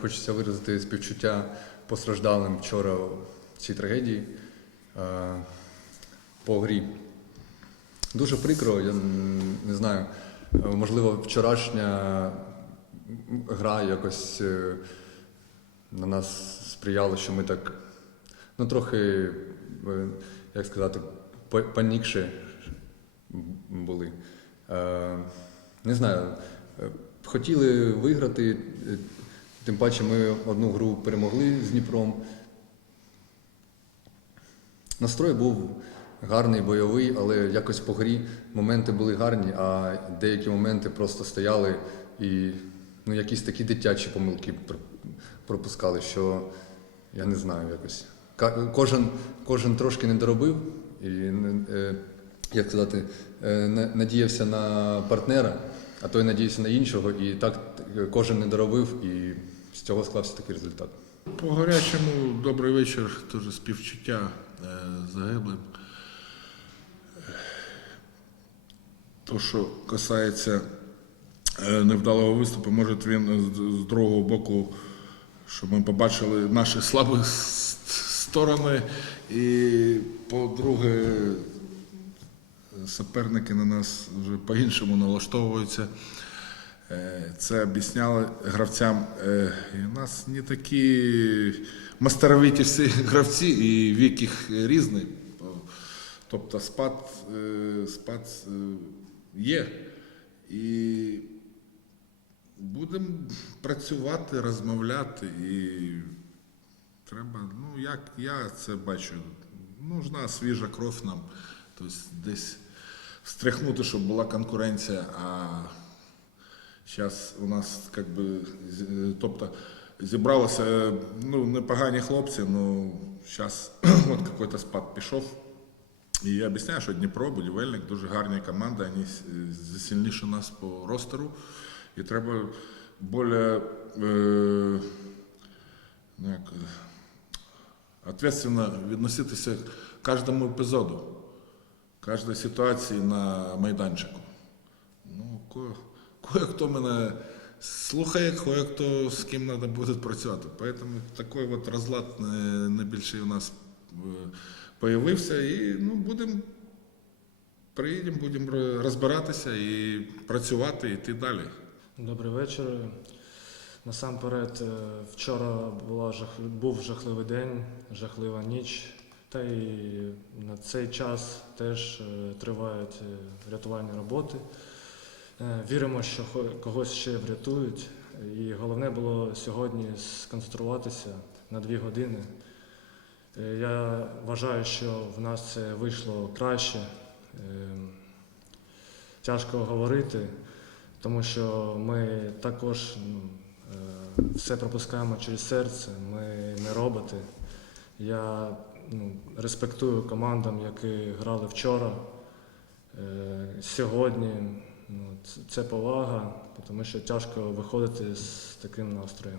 Хочеться виразити співчуття постраждалим вчора в цій трагедії е, по грі. Дуже прикро, я не знаю, можливо, вчорашня гра якось е, на нас сприяла, що ми так ну, трохи, е, як сказати, па- панікші були. Не знаю, хотіли виграти, тим паче ми одну гру перемогли з Дніпром. Настрой був гарний, бойовий, але якось по грі моменти були гарні, а деякі моменти просто стояли і ну, якісь такі дитячі помилки пропускали, що я не знаю якось. Кожен, кожен трошки не доробив і, е, як сказати, е, надіявся на партнера, а той надіявся на іншого, і так е, кожен не доробив, і з цього склався такий результат. По гарячому добрий вечір, теж співчуття е, загиблим. То, що касається е, невдалого виступу, може він з, другого боку, щоб ми побачили наші слабі сторони, і по-друге, суперники на нас вже по-іншому налаштовуються. Е, Це об'ясняли гравцям. Е, у нас не такі мастеровиті всі гравці, і вік їх різний. Тобто спад, е, спад є. І будемо працювати, розмовляти. І треба, ну як я це бачу, нужна свіжа кров нам. Тобто десь встряхнути, щоб була конкуренція. а Зараз у нас как би, з- тобто зібралося е, ну, непогані хлопці, ну зараз от якийсь спад пішов. І я об'ясняю, що Дніпро, будівельник, дуже гарні команди, вони сильніші нас по ростеру. І треба більш е, ну, е, відноситися к кожному епізоду, кожній ситуації на майданчику. Ну, ко- кое-хто мене слухає, кое-хто з ким треба буде працювати. Поэтому такий от розлад більше у нас е, появився. І ну, будемо приїдемо, будемо розбиратися і працювати, і йти далі. Добрий вечір. Насамперед, е, вчора була жах... був жахливий день, жахлива ніч. Та і на цей час теж е, тривають е, рятувальні роботи. Е, Віримо, що когось ще врятують. І головне було сьогодні сконцентруватися на дві години. Е, Я вважаю, що в нас це вийшло краще. Е, Тяжко говорити, тому що ми також ну, все пропускаємо через серце, ми не роботи. Я ну, респектую командам, які грали вчора, сьогодні. Ну, це повага, тому що тяжко виходити з таким настроєм.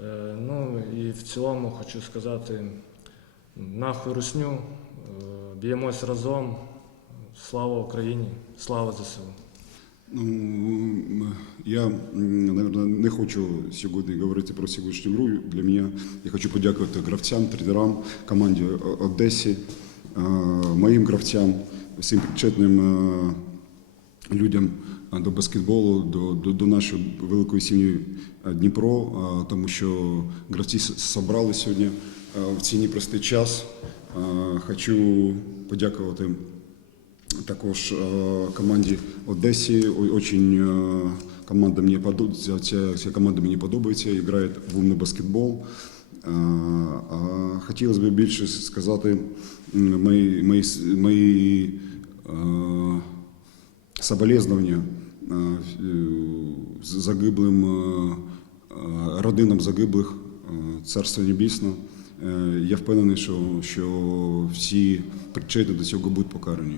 Е, Ну і в цілому хочу сказати, нахуй русню, е, б'ємось разом. Слава Україні, слава ЗСУ. Ну, я, наверное, не хочу сьогодні говорити про сьогоднішню гру. Для мене я хочу подякувати гравцям, тренерам, команді Одесі, е, моїм гравцям, всім причетним людям до баскетболу, до, до, до нашої великої сім'ї Дніпро, тому що гравці зібрали сьогодні в цей непростий час. Хочу подякувати також команді Одесі. Очень команда мені подобається. Ця, ця команда мені подобається, грає в умний баскетбол. Хотілося б більше сказати мої, мої, мої соболезновання е, з- загиблим е, родинам загиблих, царство небесне. Е, Я впевнений, що, що всі причетні до цього будуть покарані.